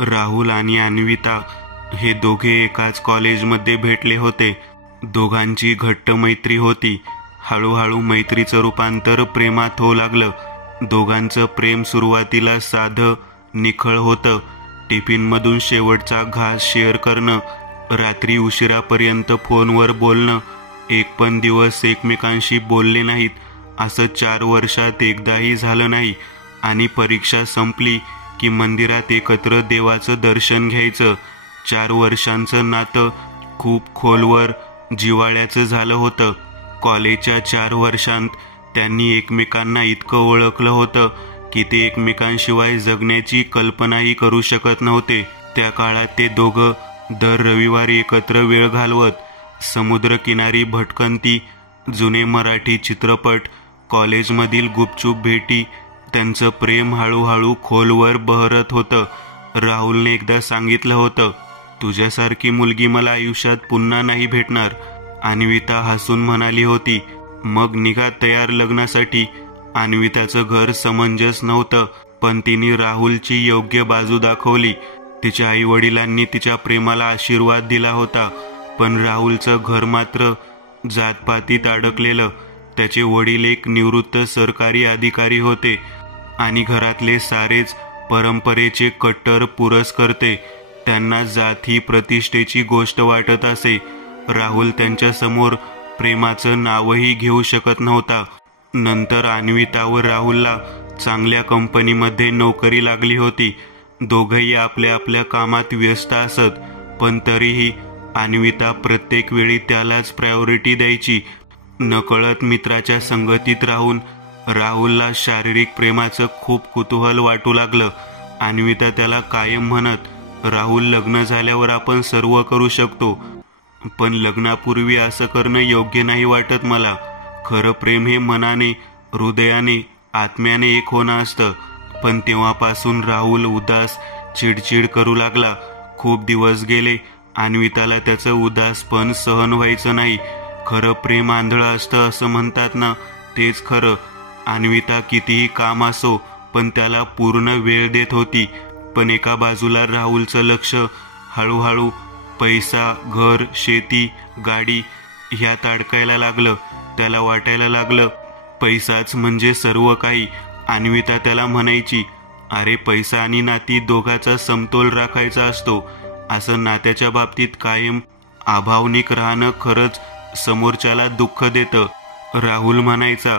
राहुल आणि अन्विता हे दोघे एकाच कॉलेजमध्ये भेटले होते. दोघांची घट्ट मैत्री होती. हळूहळू मैत्रीचं रूपांतर प्रेमात होऊ लागलं. दोघांचं प्रेम सुरुवातीला साधं निखळ होतं. टिफिनमधून शेवटचा घास शेअर करणं, रात्री उशिरापर्यंत फोनवर बोलणं. एक पण दिवस एकमेकांशी बोलले नाहीत असं 4 वर्षात एकदाही झालं नाही. आणि परीक्षा संपली की मंदिरात एकत्र देवाचं दर्शन घ्यायचं. 4 वर्षांचं नातं खूप खोलवर जिव्हाळ्याचं झालं होतं. कॉलेजच्या 4 वर्षांत त्यांनी एकमेकांना इतकं ओळखलं होतं की ते एकमेकांशिवाय जगण्याची कल्पनाही करू शकत नव्हते. त्या काळात ते दोघं दर रविवारी एकत्र वेळ घालवत. समुद्रकिनारी भटकंती, जुने मराठी चित्रपट, कॉलेजमधील गुपचूप भेटी. त्यांचं प्रेम हळूहळू खोलवर बहरत होतं. राहुलने एकदा सांगितलं होतं, तुझ्यासारखी मुलगी मला आयुष्यात पुन्हा नाही भेटणार. अन्विता हसून म्हणाली होती. मग निघा तयार लग्नासाठी. अन्विताचं घर समंजस नव्हतं, पण तिने राहुलची योग्य बाजू दाखवली. तिच्या आई वडिलांनी तिच्या प्रेमाला आशीर्वाद दिला होता, पण राहुलचं घर मात्र जातपातीत अडकलेलं. त्याचे वडील एक निवृत्त सरकारी अधिकारी होते आणि घरातले सारेच परंपरेचे कट्टर पुरस्कर्ते. त्यांना जात ही प्रतिष्ठेची गोष्ट वाटत असे. राहुल त्यांच्यासमोर प्रेमाचं नावही घेऊ शकत नव्हता. नंतर अन्विता व राहुलला चांगल्या कंपनीमध्ये नोकरी लागली होती. दोघंही आपल्या आपल्या कामात व्यस्त असत, पण तरीही अन्विता प्रत्येक वेळी त्यालाच प्रायोरिटी द्यायची. नकळत मित्राच्या संगतीत राहून राहुलला शारीरिक प्रेमाचं खूप कुतूहल वाटू लागलं. अन्विता त्याला कायम म्हणत, राहुल, लग्न झाल्यावर आपण सर्व करू शकतो, पण लग्नापूर्वी असं करणं योग्य नाही वाटत मला. खरं प्रेम हे मनाने, हृदयाने, आत्म्याने एक होणं असतं. पण तेव्हापासून राहुल उदास, चिडचिड करू लागला. खूप दिवस गेले. अन्विताला त्याचं उदासपण सहन व्हायचं नाही. खरं प्रेम आंधळं असतं असं म्हणतात ना, तेच खरं. अन्विता कितीही काम असो पण त्याला पूर्ण वेळ देत होती. पण एका बाजूला राहुलचं लक्ष हळूहळू पैसा, घर, शेती, गाडी ह्यात अडकायला लागलं. त्याला वाटायला लागलं पैसाच म्हणजे सर्व काही. अन्विता त्याला म्हणायची, अरे पैसा आणि नाती दोघाचा समतोल राखायचा असतो. असं नात्याच्या बाबतीत कायम अभावनिक राहणं खरंच समोरच्याला दुःख देतं. राहुल म्हणायचा,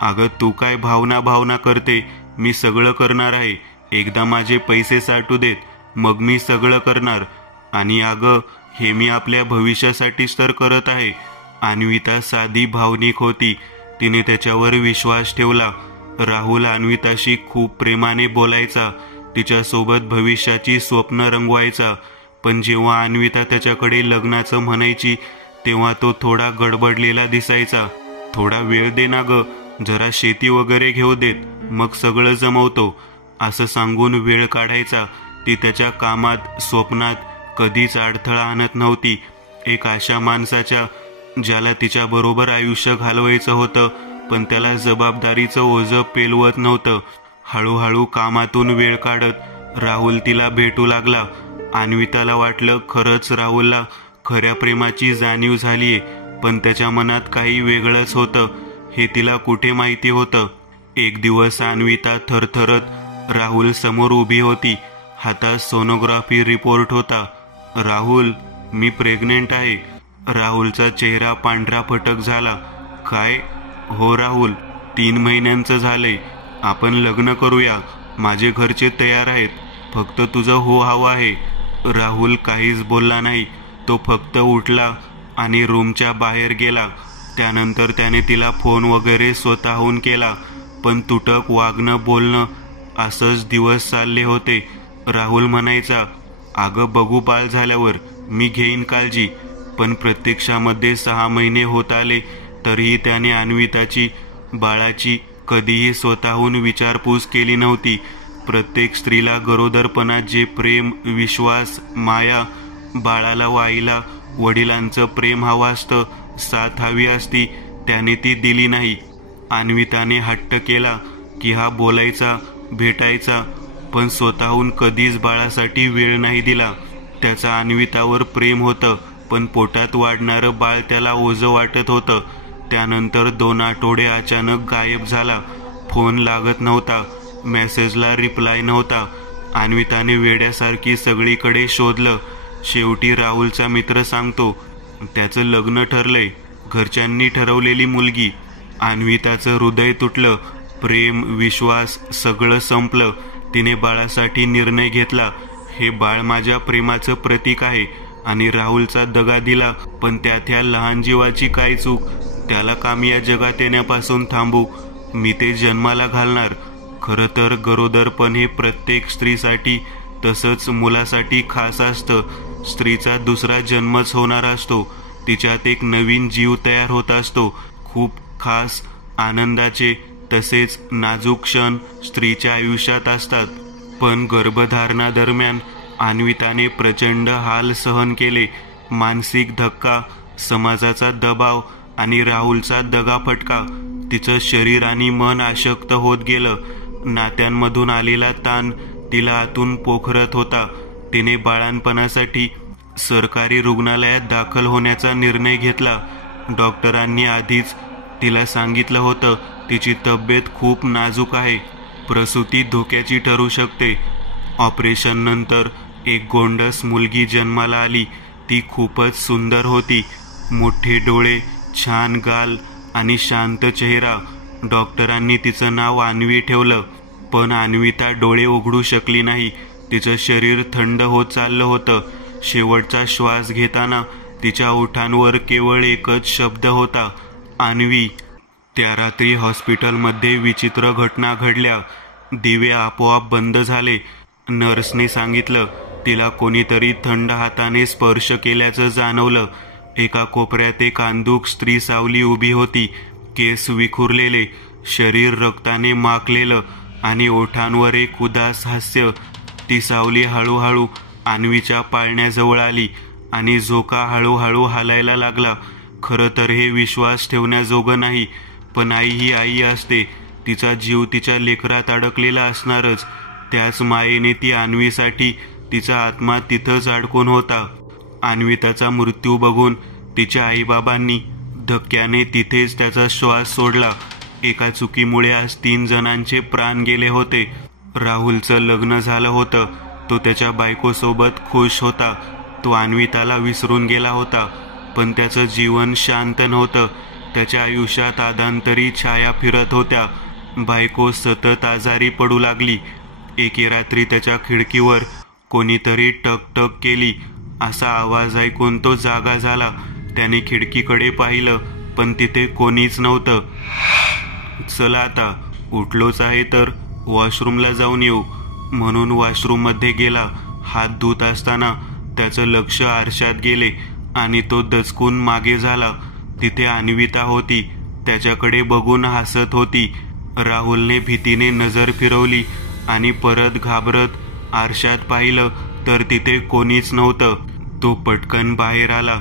अगं तू काय भावना करते, मी सगळं करणार आहे. एकदा माझे पैसे साठू देत, मग मी सगळं करणार. आणि अगं हे मी आपल्या भविष्यासाठीच तर करत आहे. अन्विता साधी भावनिक होती. तिने त्याच्यावर विश्वास ठेवला. राहुल अन्विताशी खूप प्रेमाने बोलायचा, तिच्यासोबत भविष्याची स्वप्न रंगवायचा. पण जेव्हा अन्विता त्याच्याकडे लग्नाचं म्हणायची तेव्हा तो थोडा गडबडलेला दिसायचा. थोडा वेळ दे ना ग, जरा शेती वगैरे घेऊ देत, मग सगळं जमवतो असं सांगून वेळ काढायचा. ती त्याच्या कामात, स्वप्नात कधीच अडथळा आणत नव्हती. एक अशा माणसाच्या ज्याला तिच्याबरोबर आयुष्य घालवायचं होतं, पण त्याला जबाबदारीचं ओझं पेलवत नव्हतं. हळूहळू कामातून वेळ काढत राहुल तिला भेटू लागला. अन्विताला वाटलं खरंच राहुलला खऱ्या प्रेमाची जाणीव झालीये, पण त्याच्या मनात काही वेगळंच होतं हे तिला कुठे माहिती होतं. एक दिवस अन्विता थरथरत राहुल समोर उभी होती. हातात सोनोग्राफी रिपोर्ट होता. राहुल, मी प्रेग्नेंट आहे. राहुलचा चेहरा पांढरा फटक झाला. काय? हो राहुल, 3 महिन्यांचं झालंय. आपण लग्न करूया. माझे घरचे तयार आहेत. फक्त तुझं हो हवं आहे. राहुल काहीच बोलला नाही. तो फक्त उठला आणि रूमच्या बाहेर गेला. त्यानंतर त्याने तिला फोन वगैरे स्वतःहून केला, पण तुटक वागणं, बोलणं असंच दिवस चालले होते. राहुल म्हणायचा, अगं बघू बाळ झाल्यावर, मी घेईन काळजी. पण प्रत्यक्षामध्ये 6 महिने होत आले तरीही त्याने अन्विताची, बाळाची कधीही स्वतःहून विचारपूस केली नव्हती. प्रत्येक स्त्रीला गरोदरपणात जे प्रेम, विश्वास, माया, बाळाला व आईला वडिलांचं प्रेम हवं असतं, साथ हवी असती, त्याने ती दिली नाही. अन्विताने हट्ट केला की हा बोलायचा, भेटायचा, पण स्वतःहून कधीच बाळासाठी वेळ नाही दिला. त्याचा अन्वितावर प्रेम होतं, पण पोटात वाढणारं बाळ त्याला ओझं वाटत होतं. त्यानंतर 2 आठवडे अचानक गायब झाला. फोन लागत नव्हता, मेसेजला रिप्लाय नव्हता. अन्विताने वेड्यासारखी सगळीकडे शोधलं. शेवटी राहुलचा मित्र सांगतो, त्याचं लग्न ठरलंय, घरच्यांनी ठरवलेली मुलगी. अन्विताचं हृदय तुटलं. प्रेम, विश्वास सगळं संपलं. तिने बाळासाठी निर्णय घेतला. हे बाळ माझ्या प्रेमाचं प्रतीक आहे. आणि राहुलचा दगा दिला, पण त्यात ह्या लहान जीवाची काय चूक? त्याला का मी या जगात येण्यापासून थांबू? मी ते जन्माला घालणार. खरं तर गरोदरपण हे प्रत्येक स्त्रीसाठी, तसंच मुलासाठी खास असतं. स्त्रीचा दुसरा जन्मच होणार असतो. तिच्यात एक नवीन जीव तयार होत असतो. खूप खास, आनंदाचे तसेच नाजूक क्षण स्त्रीच्या आयुष्यात असतात. पण गर्भधारणादरम्यान अन्विताने प्रचंड हाल सहन केले. मानसिक धक्का, समाजाचा दबाव आणि राहुलचा दगाफटका. तिचं शरीर आणि मन अशक्त होत गेलं. नात्यांमधून आलेला ताण तिला आतून पोखरत होता. तिने बाळंतपणासाठी सरकारी रुग्णालयात दाखल होण्याचा निर्णय घेतला. डॉक्टरांनी आधीच तिला सांगितलं होतं, तिची तब्येत खूप नाजूक आहे, प्रसूती धोक्याची ठरू शकते. ऑपरेशननंतर एक गोंडस मुलगी जन्माला आली. ती खूपच सुंदर होती. मोठे डोळे, छान गाल आणि शांत चेहरा. डॉक्टरांनी तिचं नाव अन्वी ठेवलं. पण अन्विता डोळे उघडू शकली नाही. तिचं शरीर थंड होत चाललं होतं. शेवटचा श्वास घेताना तिच्या ओठांवर केवळ एकच शब्द होता, अन्वी. त्या रात्री हॉस्पिटलमध्ये विचित्र घटना घडल्या. दिवे आपोआप बंद झाले. नर्सने सांगितलं, तिला कोणीतरी थंड हाताने स्पर्श केल्याचं जाणवलं. एका कोपऱ्यात एक अंधुक स्त्री सावली उभी होती. केस विखुरलेले, शरीर रक्ताने माखलेलं आणि ओठांवर एक उदास हास्य. ती सावली हळूहळू अन्वीच्या पाळण्याजवळ आली आणि झोका हळूहळू हालायला लागला. खरं तर हे विश्वास ठेवण्याजोगं नाही, पण आई ही आई असते. तिचा जीव तिच्या लेकरात अडकलेला असणारच. त्याच मायेने ती अन्वीसाठी तिचा आत्मा तिथंच अडकून होता. अन्विताचा मृत्यू बघून तिच्या आईबाबांनी धक्क्याने तिथेच त्याचा श्वास सोडला. एका चुकीमुळे आज 3 जणांचे प्राण गेले होते. राहुलचं लग्न झालं होतं. तो त्याच्या बायकोसोबत खुश होता. तो अन्विताला विसरून गेला होता. पण त्याचं जीवन शांत नव्हतं. त्याच्या आयुष्यात आदांतरी छाया फिरत होत्या. बायको सतत आजारी पडू लागली. एके रात्री त्याच्या खिडकीवर कोणीतरी टकटक केली. असा आवाज ऐकून तो जागा झाला. त्याने खिडकीकडे पाहिलं, पण तिथे कोणीच नव्हतं. चला आता, उठलोच आहे तर वॉशरूमला जाऊन येऊ म्हणून वॉशरूममध्ये गेला. हात धुत असताना त्याचं लक्ष आरशात गेले आणि तो दचकून मागे झाला. तिथे अन्विता होती. त्याच्याकडे बघून हसत होती. राहुलने भीतीने नजर फिरवली आणि परत घाबरत आरशात पाहिलं तर तिथे कोणीच नव्हतं. तो पटकन बाहेर आला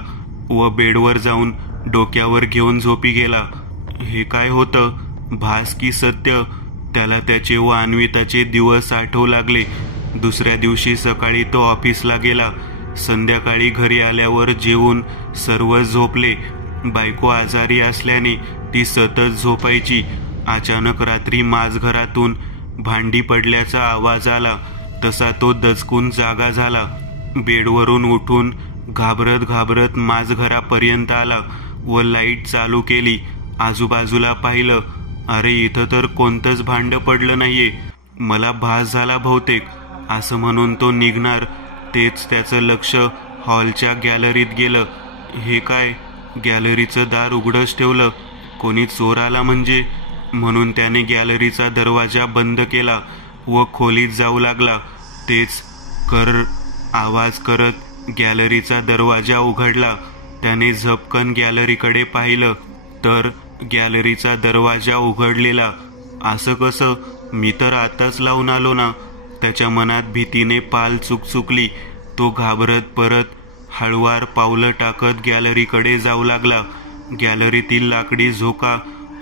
व बेडवर जाऊन डोक्यावर घेऊन झोपी गेला. हे काय होतं, भास की सत्य? त्याला त्याचे व अन्विताचे दिवस आठवू लागले. दुसऱ्या दिवशी सकाळी तो ऑफिसला गेला. संध्याकाळी घरी आल्यावर जेवून सर्व झोपले. बायको आजारी असल्याने ती सतत झोपायची. अचानक रात्री माझघरातून भांडी पडल्याचा आवाज आला. तसा तो दचकून जागा झाला. बेडवरून उठून घाबरत घाबरत माझघरापर्यंत आला व लाईट चालू केली. आजूबाजूला पाहिलं. अरे, इथं तर कोणतंच भांडं पडलं नाहीये. मला भास झाला बहुतेक, असं म्हणून तो निघणार तेच त्याचं लक्ष हॉलच्या गॅलरीत गेलं. हे काय, गॅलरीचं दार उघडंच ठेवलं. कोणी चोर आला म्हणजे? म्हणून त्याने गॅलरीचा दरवाजा बंद केला व खोलीत जाऊ लागला. तेच कर आवाज करत गॅलरीचा दरवाजा उघडला. त्याने झपकन गॅलरीकडे पाहिलं तर गॅलरीचा दरवाजा उघडलेला. असं कसं? मी तर आताच लावून आलो ना. त्याच्या मनात भीतीने पाल चुकचुकली. तो घाबरत परत हळुवार पावलं टाकत गॅलरीकडे जाऊ लागला. गॅलरीतील लाकडी झोका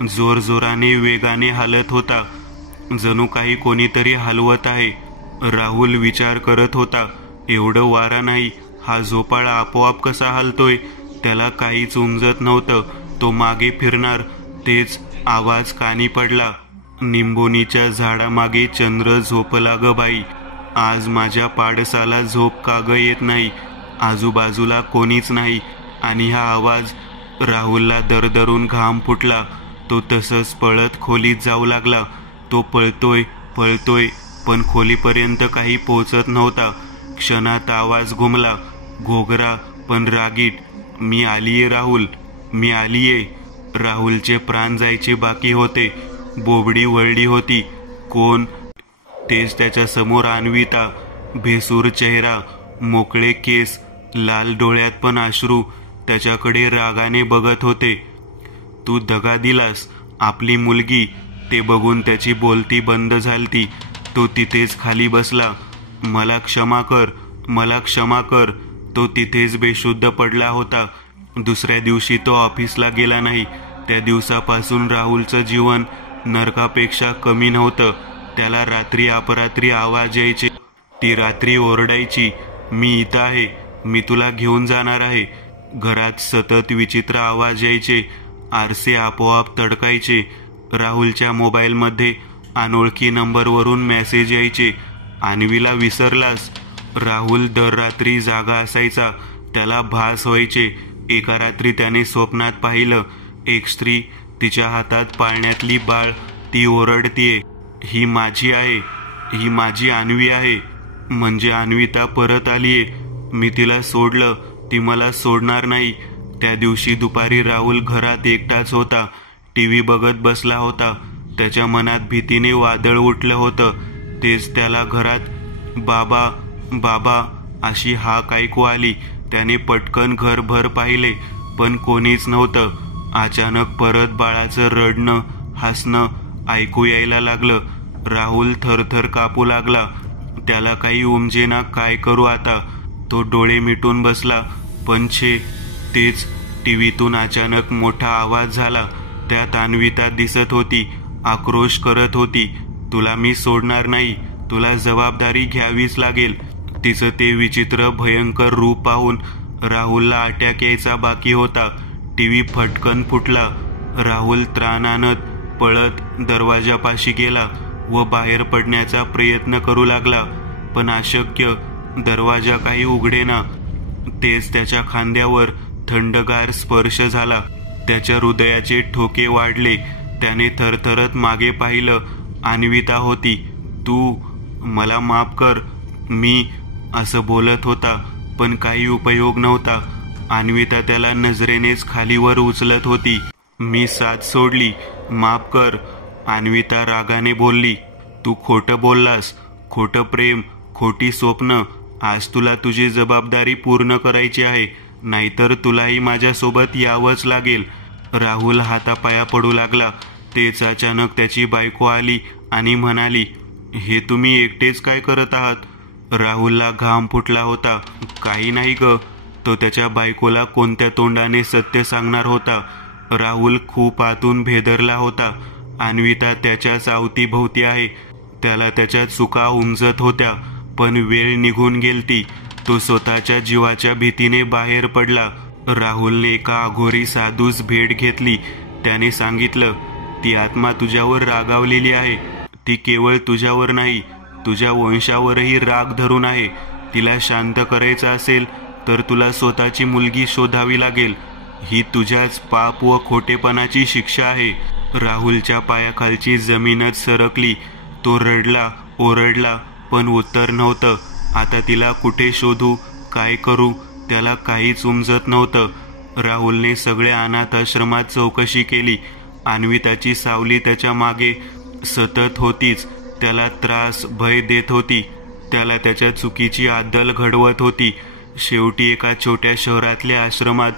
जोरजोराने वेगाने हलत होता. जणू काही कोणीतरी हलवत आहे. राहुल विचार करत होता, एवढं वारा नाही, हा झोपाळा आपोआप कसा हलतोय? त्याला काहीच उमजत नव्हतं. तो मागे फिरणार तेच आवाज कानी पडला. निंबोनीच्या झाडामागे चंद्र झोपला ग बाई. आज माझ्या पाडसाला झोप का ग येत नाही? आजूबाजूला कोणीच नाही आणि हा आवाज. राहुलला दरदरून घाम फुटला. तो तसंच पळत खोलीत जाऊ लागला. तो पळतोय पळतोय पण खोलीपर्यंत काही पोहोचत नव्हता. क्षणात आवाज घुमला, घोगरा पण रागीट. मी आलीये राहुल, मी आलीये. राहुलचे प्राण जायचे बाकी होते. बोबडी वळली होती. कोण? तेच त्याच्या समोर अन्विता. भेसूर चेहरा, मोकळे केस, लाल डोळ्यात पण अश्रू. त्याच्याकडे रागाने बघत होते. तू दगा दिलास, आपली मुलगी. ते बघून त्याची बोलती बंद झालती. तो तिथेच खाली बसला. मला क्षमा कर, मला क्षमा कर. तो तिथेच बेशुद्ध पडला होता. दुसऱ्या दिवशी तो ऑफिसला गेला नाही. त्या दिवसापासून राहुलचं जीवन नरकापेक्षा कमी नव्हतं. त्याला रात्री अपरात्री आवाज यायचे. ती रात्री ओरडायची, मी इथं आहे, मी तुला घेऊन जाणार आहे. घरात सतत विचित्र आवाज यायचे. आरसे आपोआप तडकायचे. राहुलच्या मोबाईलमध्ये अनोळखी नंबरवरून मेसेज यायचे. अन्वीला विसरलास? राहुल दर रात्री जागा असायचा. त्याला भास व्हायचे. एका रात्री त्याने स्वप्नात पाहिलं, एक स्त्री, तिच्या हातात पाळण्यातली बाळ. ती ओरडतीये, ही माझी आहे, ही माझी अन्वी आहे. म्हणजे अन्विता परत आलीये. मी तिला सोडलं, ती मला सोडणार नाही. त्या दिवशी दुपारी राहुल घरात एकटाच होता. टीव्ही बघत बसला होता. त्याच्या मनात भीतीने वादळ उठलं होतं. तेच त्याला घरात बाबा बाबा अशी हाक ऐकू आली. त्याने पटकन घरभर पाहिले पण कोणीच नव्हतं. अचानक परत बाळाचं रडणं हसणं ऐकू यायला लागलं. राहुल थरथर कापू लागला. त्याला काही उमजेना. काय करू आता? तो डोळे मिटून बसला. पण छे, तेच टीव्हीतून अचानक मोठा आवाज झाला. त्यात अन्विता दिसत होती. आक्रोश करत होती, तुला मी सोडणार नाही, तुला जबाबदारी घ्यावीच लागेल. तिचं ते विचित्र भयंकर रूप पाहून राहुलला अटॅक यायचा बाकी होता. टीव्ही फटकन फुटला. राहुल त्राण आणत पळत दरवाजापाशी गेला व बाहेर पडण्याचा प्रयत्न करू लागला. पण अशक्य. दरवाजा काही उघडेना. तेच त्याच्या खांद्यावर थंडगार स्पर्श झाला. त्याच्या हृदयाचे ठोके वाढले. त्याने थरथरत मागे पाहिलं. अन्विता होती. तू मला माफ कर, मी असं बोलत होता पण काही उपयोग नव्हता. अन्विता त्याला नजरेनेच खालीवर उचलत होती. मी साथ सोडली, माफ कर. अन्विता रागाने बोलली, तू खोटं बोललास. खोटं प्रेम, खोटी स्वप्न. आज तुला तुझी जबाबदारी पूर्ण करायची आहे, नाहीतर तुलाही माझ्यासोबत यावंच लागेल. राहुल हातापाया पडू लागला. तेच अचानक त्याची बायको आली आणि म्हणाली, हे तुम्ही एकटेच काय करत आहात? राहुलला घाम फुटला होता. काही नाही ग. तो त्याच्या बायकोला कोणत्या तोंडाने सत्य सांगणार होता? राहुल खूप आतून भेदरला होता. अन्विता त्याच्याच अवतीभोवती आहे. त्याला त्याच्या चुका उमजत होत्या पण वेळ निघून गेलती. तो स्वतःच्या जीवाच्या भीतीने बाहेर पडला. राहुलने एका अघोरी साधूस भेट घेतली. त्याने सांगितलं, ती आत्मा तुझ्यावर रागावलेली आहे. ती केवळ तुझ्यावर नाही, तुझ्या वंशावरही राग धरून आहे. तिला शांत करायचं असेल तर तुला स्वतःची मुलगी शोधावी लागेल. ही तुझ्याच पाप व खोटेपणाची शिक्षा आहे. राहुलच्या पायाखालची जमीनच सरकली. तो रडला, ओरडला पण उत्तर नव्हतं. आता तिला कुठे शोधू, काय करू, त्याला काहीच उमजत नव्हतं. राहुलने सगळ्या अनाथ आश्रमात चौकशी केली. अन्विताची सावली त्याच्या मागे सतत होतीच. त्याला त्रास, भय देत होती. त्याला त्याच्या चुकीची अद्दल घडवत होती. शेवटी एका छोट्या शहरातल्या आश्रमात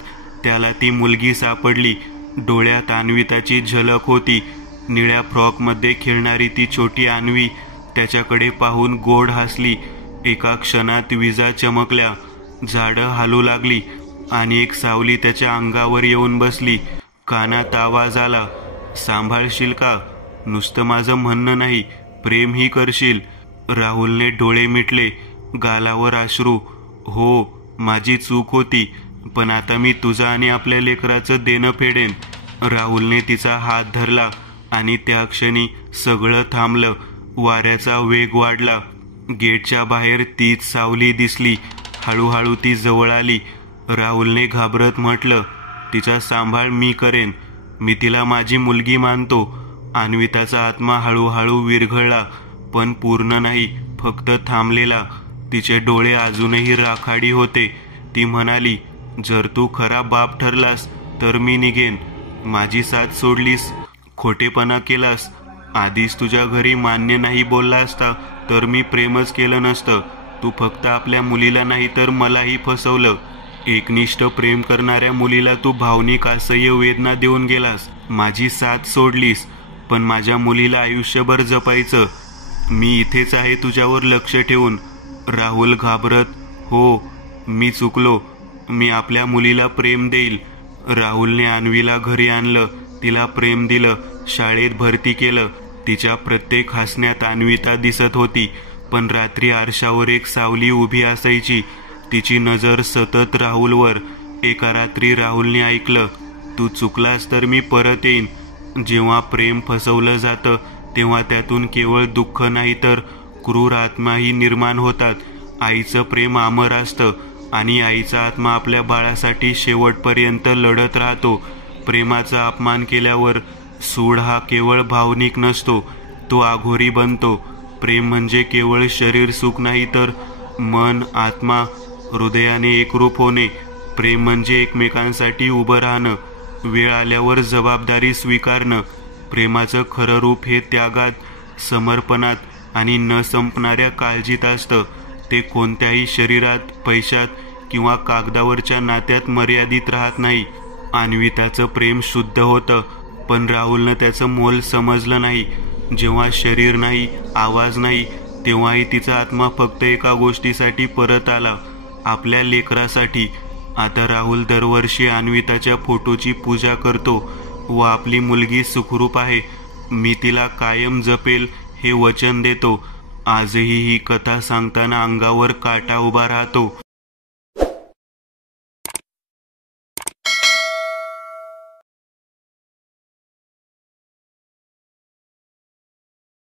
त्याला ती मुलगी सापडली. डोळ्यात अन्विताची झलक होती. निळ्या फ्रॉकमध्ये खेळणारी ती छोटी अन्वी त्याच्याकडे पाहून गोड हसली. एका क्षणात विजा चमकल्या, झाडं हालू लागली आणि एक सावली त्याच्या अंगावर येऊन बसली. कानात आवाज आला, सांभाळशील का? नुसतं माझं म्हणणं नाही, प्रेमही करशील? राहुलने डोळे मिटले, गालावर अश्रू. हो, माझी चूक होती, पण आता मी तुझं आणि आपल्या लेकराचं देणं फेडेन. राहुलने तिचा हात धरला आणि त्या क्षणी सगळं थांबलं. वाऱ्याचा वेग वाढला. गेटच्या बाहेर तीच सावली दिसली. हळूहळू ती जवळ आली. राहुलने घाबरत म्हटलं, तिचा सांभाळ मी करेन. मी तिला माझी मुलगी मानतो. अन्विताचा आत्मा हळूहळू विरघळला, पण पूर्ण नाही, फक्त थांबलेला. तिचे डोळे अजूनही राखाडी होते. ती म्हणाली, जर तू खरा बाप ठरलास तर मी निघेन. माझी साथ सोडलीस, खोटेपणा केलास, आधीच तुझ्या घरी मान्य नाही बोलला असता तर मी प्रेमच केलं नसतं. तू फक्त आपल्या मुलीला नाही तर मलाही फसवलं. एकनिष्ठ प्रेम करणाऱ्या मुलीला तू भावनिक असह्य वेदना देऊन गेलास. माझी साथ सोडलीस, पण माझ्या मुलीला आयुष्यभर जपायचं. मी इथेच आहे तुझ्यावर लक्ष ठेवून. राहुल घाबरत, हो, मी चुकलो. मी आपल्या मुलीला प्रेम देईल. राहुलने अन्वीला घरी आणलं, तिला प्रेम दिलं, शाळेत भरती केलं. तिच्या प्रत्येक हसण्यात अन्विता दिसत होती, पण रात्री आरशावर एक सावली उभी असायची, तिची नजर सतत राहुलवर. एका रात्री राहुलने ऐकलं, तू चुकलास तर मी परत येईन. जेव्हा प्रेम फसवलं जातं तेव्हा त्यातून केवळ दुःख नाही तर क्रूर आत्माही निर्माण होतात. आईचं प्रेम अमर असतं आणि आईचा आत्मा आपल्या बाळासाठी शेवटपर्यंत लढत राहतो. प्रेमाचा अपमान केल्यावर सूड हा केवळ भावनिक नसतो, तो आघोरी बनतो. प्रेम म्हणजे केवळ शरीर सुख नाही तर मन, आत्मा, हृदयाने एकरूप होणे. प्रेम म्हणजे एकमेकांसाठी उभं राहणं, वेळ आल्यावर जबाबदारी स्वीकारणं. प्रेमाचं खरं रूप हे त्यागात, समर्पणात आणि न संपणाऱ्या काळजीत असतं. ते कोणत्याही शरीरात, पैशात किंवा कागदावरच्या नात्यात मर्यादित राहत नाही. अन्विताचं प्रेम शुद्ध होतं, पण राहुलनं त्याचं मोल समजलं नाही. जेव्हा शरीर नाही, आवाज नाही, तेव्हाही तिचा आत्मा फक्त एका गोष्टीसाठी परत आला, आपल्या लेकरासाठी. आता राहुल दरवर्षी अन्विताच्या फोटोची पूजा करतो व आपली मुलगी सुखरूप आहे, मी तिला कायम जपेल हे वचन देतो. आजही ही कथा सांगताना अंगावर काटा उभा राहतो.